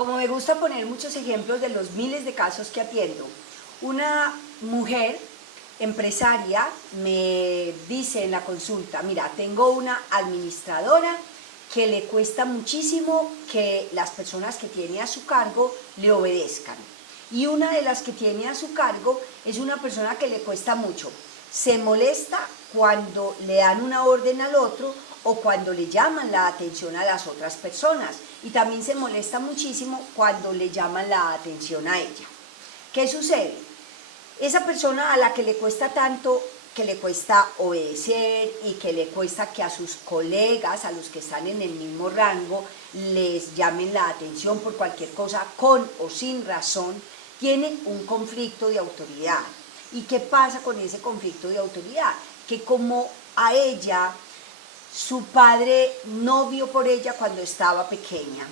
Como me gusta poner muchos ejemplos de los miles de casos que atiendo, una mujer empresaria me dice en la consulta, mira, tengo una administradora que le cuesta muchísimo que las personas que tiene a su cargo le obedezcan. Y una de las que tiene a su cargo es una persona que le cuesta mucho. Se molesta cuando le dan una orden al otro o cuando le llaman la atención a las otras personas. Y también se molesta muchísimo cuando le llaman la atención a ella. ¿Qué sucede? Esa persona a la que le cuesta tanto, que le cuesta obedecer y que le cuesta que a sus colegas, a los que están en el mismo rango, les llamen la atención por cualquier cosa, con o sin razón, tiene un conflicto de autoridad. ¿Y qué pasa con ese conflicto de autoridad? Que como a ella, su padre no vio por ella cuando estaba pequeña,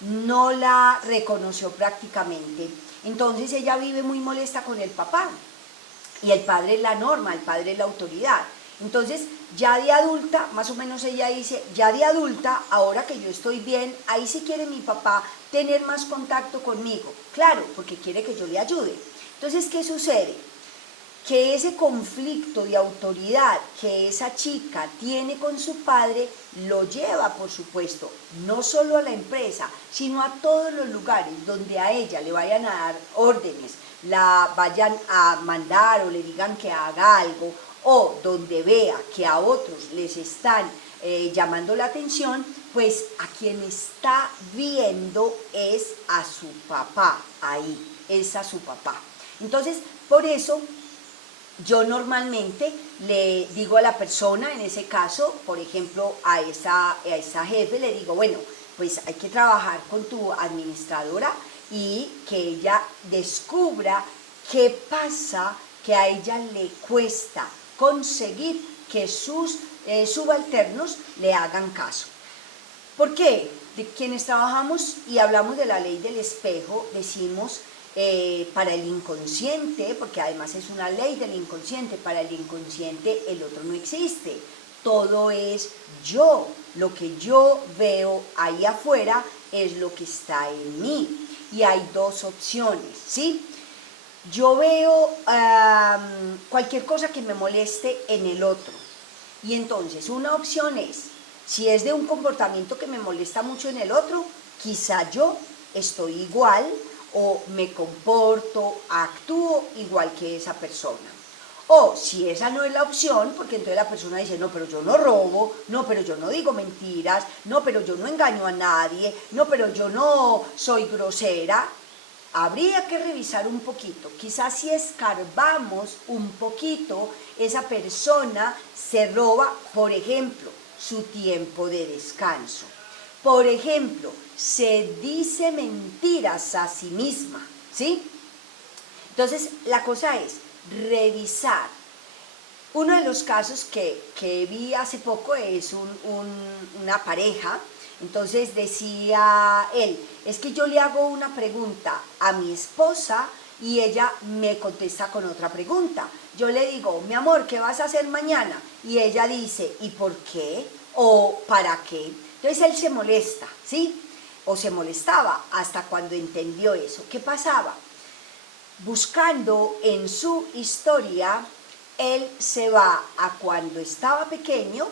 no la reconoció prácticamente, entonces ella vive muy molesta con el papá, y el padre es la norma, el padre es la autoridad. Entonces, ya de adulta, más o menos ella dice, ya de adulta, ahora que yo estoy bien, ahí sí quiere mi papá tener más contacto conmigo. Claro, porque quiere que yo le ayude. Entonces, ¿qué sucede? Que ese conflicto de autoridad que esa chica tiene con su padre lo lleva, por supuesto, no solo a la empresa, sino a todos los lugares donde a ella le vayan a dar órdenes, la vayan a mandar o le digan que haga algo, o donde vea que a otros les están llamando la atención, pues a quien está viendo es a su papá, ahí, es a su papá. Entonces, por eso yo normalmente le digo a la persona, en ese caso, por ejemplo, a esa jefe, le digo, bueno, pues hay que trabajar con tu administradora y que ella descubra qué pasa que a ella le cuesta conseguir que sus subalternos le hagan caso. ¿Por qué? De quienes trabajamos y hablamos de la ley del espejo, decimos para el inconsciente, porque además es una ley del inconsciente, para el inconsciente el otro no existe, todo es yo, lo que yo veo ahí afuera es lo que está en mí, y hay dos opciones, ¿sí? Yo veo cualquier cosa que me moleste en el otro, y entonces una opción es, si es de un comportamiento que me molesta mucho en el otro, quizá yo estoy igual o me comporto, actúo igual que esa persona. O si esa no es la opción, porque entonces la persona dice, no, pero yo no robo, no, pero yo no digo mentiras, no, pero yo no engaño a nadie, no, pero yo no soy grosera. Habría que revisar un poquito, quizás si escarbamos un poquito, esa persona se roba, por ejemplo, su tiempo de descanso. Por ejemplo, se dice mentiras a sí misma, ¿sí? Entonces, la cosa es revisar. Uno de los casos que vi hace poco es una pareja. Entonces decía él, es que yo le hago una pregunta a mi esposa y ella me contesta con otra pregunta. Yo le digo, mi amor, ¿qué vas a hacer mañana? Y ella dice, ¿y por qué? ¿O para qué? Entonces él se molesta, ¿sí? O se molestaba hasta cuando entendió eso. ¿Qué pasaba? Buscando en su historia, él se va a cuando estaba pequeño,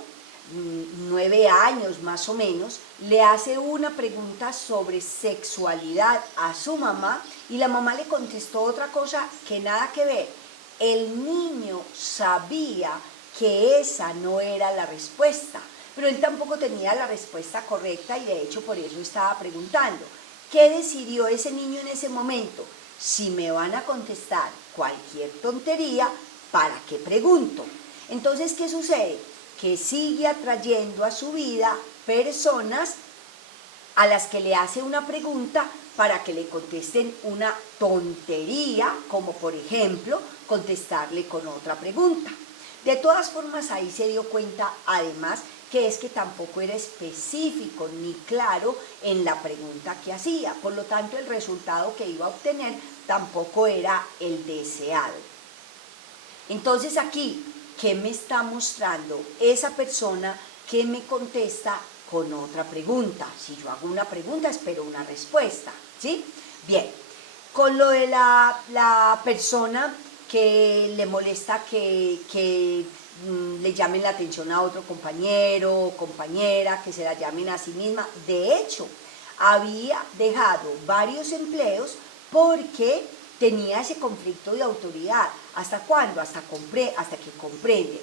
9 años más o menos, le hace una pregunta sobre sexualidad a su mamá y la mamá le contestó otra cosa que nada que ver. El niño sabía que esa no era la respuesta, pero él tampoco tenía la respuesta correcta y de hecho por eso estaba preguntando. ¿Qué decidió ese niño en ese momento? Si me van a contestar cualquier tontería, ¿para qué pregunto? Entonces, ¿qué sucede? Que sigue atrayendo a su vida personas a las que le hace una pregunta para que le contesten una tontería, como por ejemplo, contestarle con otra pregunta. De todas formas, ahí se dio cuenta, además, que es que tampoco era específico ni claro en la pregunta que hacía, por lo tanto el resultado que iba a obtener tampoco era el deseado. Entonces aquí, ¿qué me está mostrando esa persona que me contesta con otra pregunta. Si yo hago una pregunta, espero una respuesta, ¿sí? Bien, con lo de la persona que le molesta que le llamen la atención a otro compañero o compañera, que se la llamen a sí misma. De hecho, había dejado varios empleos porque tenía ese conflicto de autoridad. ¿Hasta cuándo? Hasta que comprende,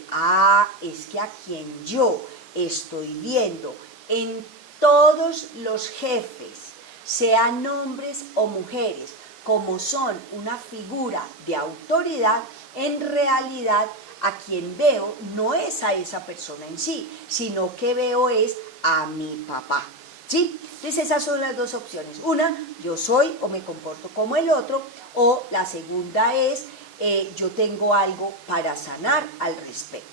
es que a quien yo estoy viendo en todos los jefes, sean hombres o mujeres, como son una figura de autoridad, en realidad a quien veo no es a esa persona en sí, sino que veo es a mi papá, ¿sí? Entonces esas son las dos opciones. Una, yo soy o me comporto como el otro, o la segunda es, yo tengo algo para sanar al respecto.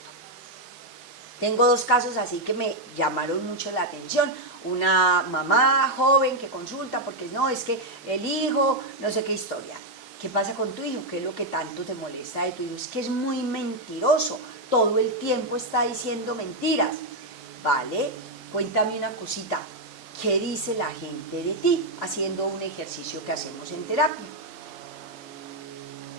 Tengo dos casos así que me llamaron mucho la atención. Una mamá joven que consulta porque no, es que el hijo, no sé qué historia. ¿Qué pasa con tu hijo? ¿Qué es lo que tanto te molesta de tu hijo? Es que es muy mentiroso, todo el tiempo está diciendo mentiras. Vale, cuéntame una cosita. ¿Qué dice la gente de ti? Haciendo un ejercicio que hacemos en terapia.